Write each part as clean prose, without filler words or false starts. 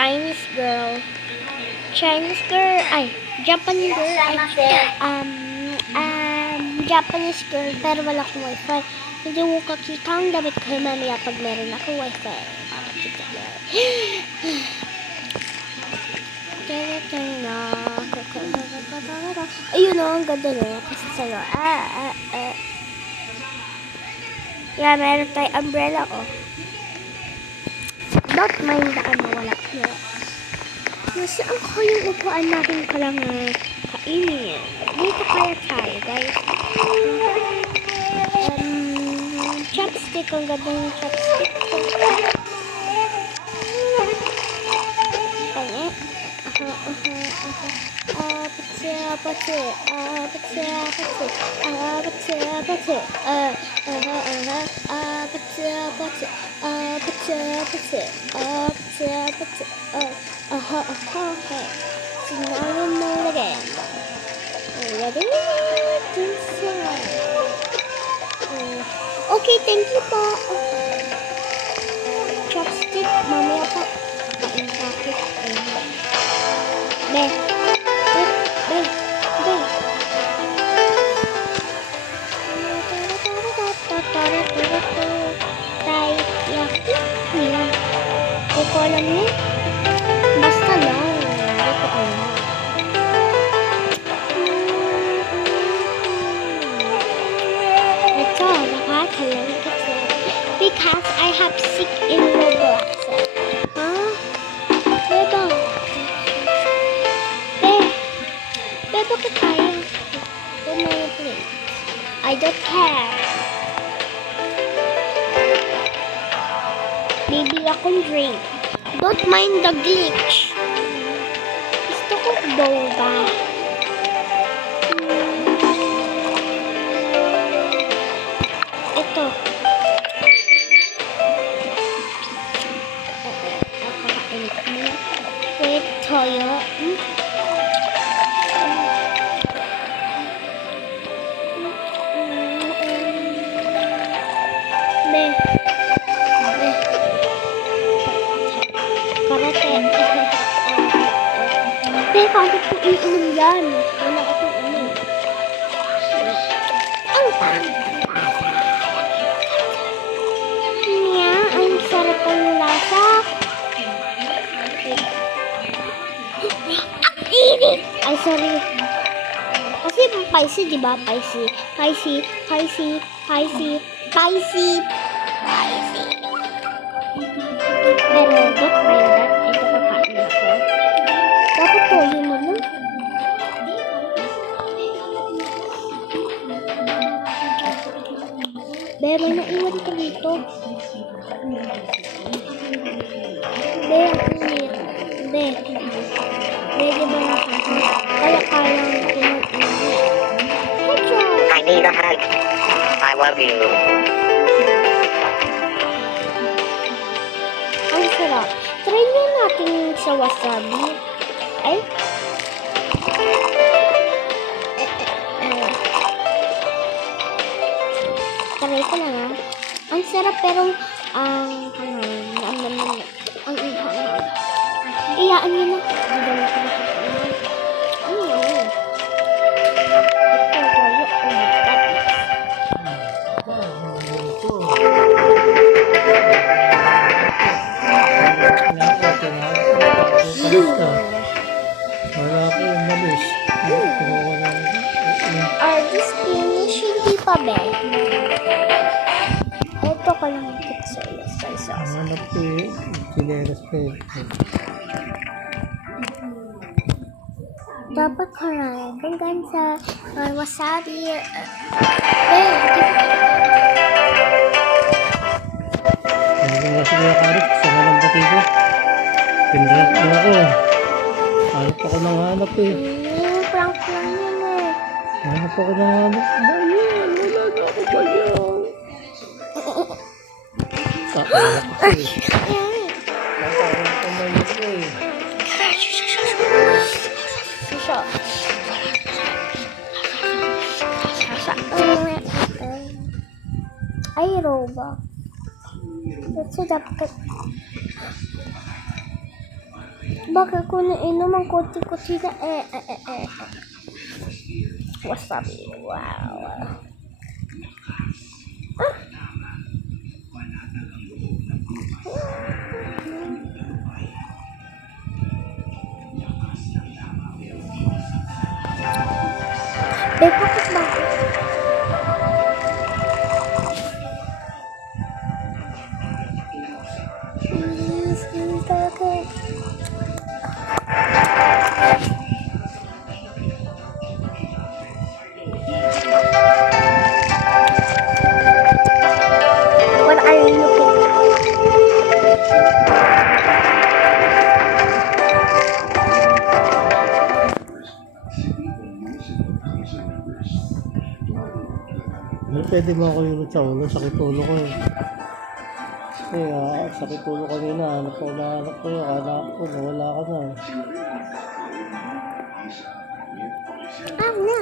Chinese girl. Chinese girl, ay, Japanese girl, Japanese girl, pero wala akong wifi. Hindi mo kakita ang damit ko mamaya pag meron akong wifi. Makakita mo. Ayun o, ang ganda no. Kasi sa'yo, yeah, meron tayong umbrella oh. Don't mind the wala. Nasaan ko yung upuan natin ko lang kainin. Dito kaya tayo, guys. Chopstick. Ang ganda yung chopstick. Kanya. Okay. So now you know it again. Ready? Okay, thank you po. Chopstick, mamaya pa. Kain bakit? Be. Hindi ko alam niya. Basta lang. Hindi ko alam. Ito, nakakalala kasi. Because I have sick in Roblox. Huh? Beba. Bakit tayo? Don't know your place. I don't care. Bibili akong drink. Don't mind the glitch. Gusto ko boba. Ito. Wait, toyo. Paano po iinom yan? Wala akong ano. Ang niya, ang sarap ang lasa. Ang init! Ay, sorry. Kasi spicy, di ba? Spicy. Pero, don't mind that. Ito kakain ako. Dapat po yun mo lang. Be, may naiwan ko dito. Be, ang init. Be, di ba nakakita? Kaya-kaya ang pinag-init. I need a hug. I love you. Ang sarap. Try nyo natin sa wasabi. Ay. Try ko lang ha. Ang sarap pero ang iyaan nyo na. Hindi na ko nakakain. Wala ko umalis. Are this finish? Hindi pa ba? Ito ka lang ikit sa isa. Ano po eh? Chileras pa eh. Dapat karay. Hanggang sa wasabi. Ano ko nga siya karit? Sa malang bati ko. Pinrent mo ako. Hanap ako ng hanap eh. Prank lang yun eh. Hanap ako ng hanap. Bayan! Wala na ako bayan! Kakayak ko eh. Kakayak ko man ito eh. Ay, roba. So, dapat Bakit ko nainom ang konti-konti na wasabi. Wow. Ah. Bakit ba? What are you looking at? Hindi pwede mo ako yung sa ulo, sakit ulo ko eh. Kaya sakit ulo kanina, hanap ko yun, hanap ko, nawala ka na. Ah, no.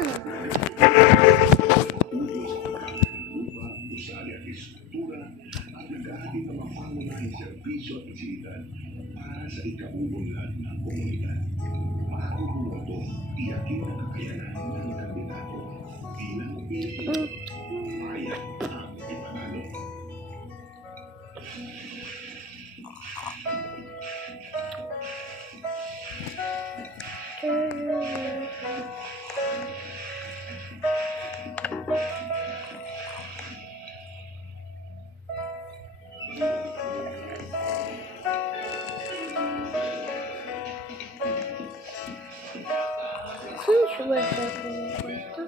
Saan siya ba pumupunta?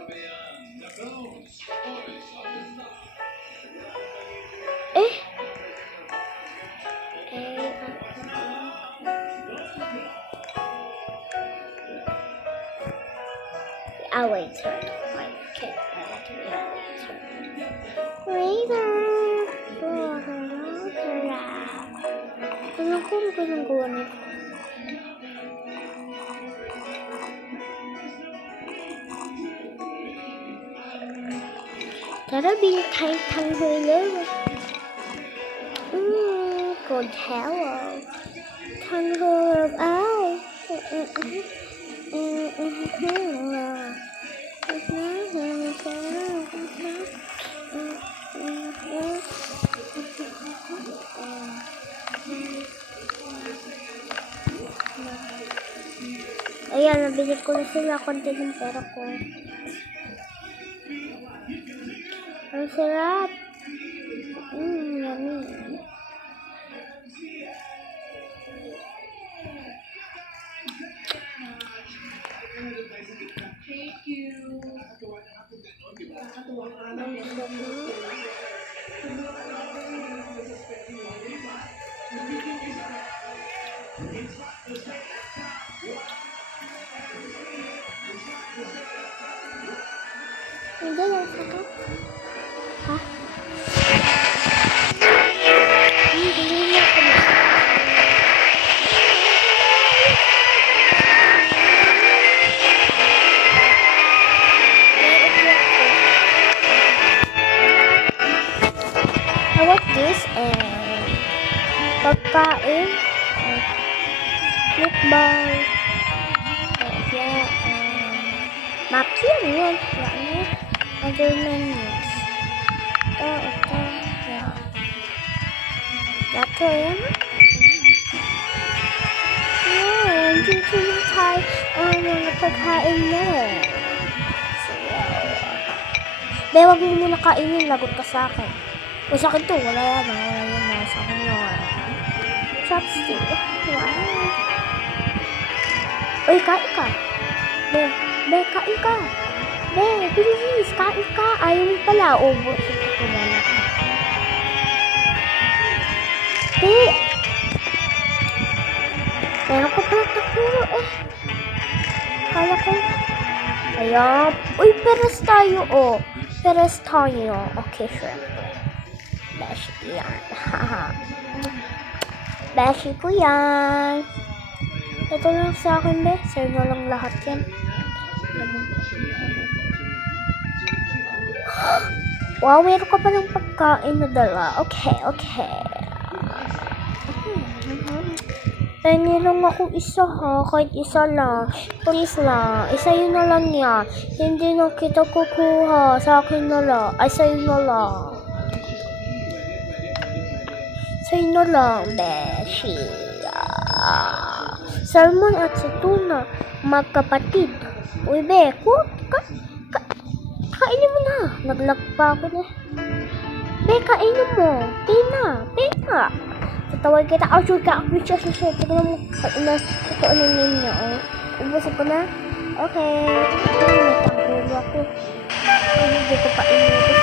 Eh? I'll wait for it. Okay, later. Ano ko ang gawa nito? Tara, bili tayo tanghalo. Good hello. Tanghalo. Ay. Ayan, nabili ko na sila. Konti ng pera ko. Ang sarap. Yummy. Hindi lang sarap. Ha? Hindi na ako. I want this and pagkain, meatball, yeah, mapin yun, other menus. Ito, yeah. Ito, yan. Yan, dito yung tayo ang mga pagkain na. So, be, wag mo muna kainin, lagot ka sa akin. O sa akin to, wala yan, sa akin yun. Chopstick, wow. Uy, kain ka. Be, kain ka. Be, bilis, kain ka. Ayaw mo pala, ubos. Ito ko wala ka. Be, meron ko pala takuro eh. Kala ko, ayan. Uy, peres tayo, oh. Peres tayo. Okay, sure. Beshi yan. Haha. Beshi ko yan. Ito lang sa akin, be. Sa'yo na lang lahat yan. Wow, meron ka pa ng pagkain na dala. Okay. Pengi lang ako isa ha, kahit isa lang. Please lang, isa yun na lang yan. Hindi na kita kukuha, sa akin na lang. Ay, sa'yo na lang. Sa'yo na lang, Beshi. Salmon at si tuna, magkapatid. Uy, Be, kainin mo na. Naglag pa ako na. Be, kainin mo. Tina, Be. Tatawag kita. Oh, sure ka. Shit. Tignan mo. Totoo na name niya. Oh. Ubusin ko na. Okay. May tanggulo ako. Hindi ko pa inubos.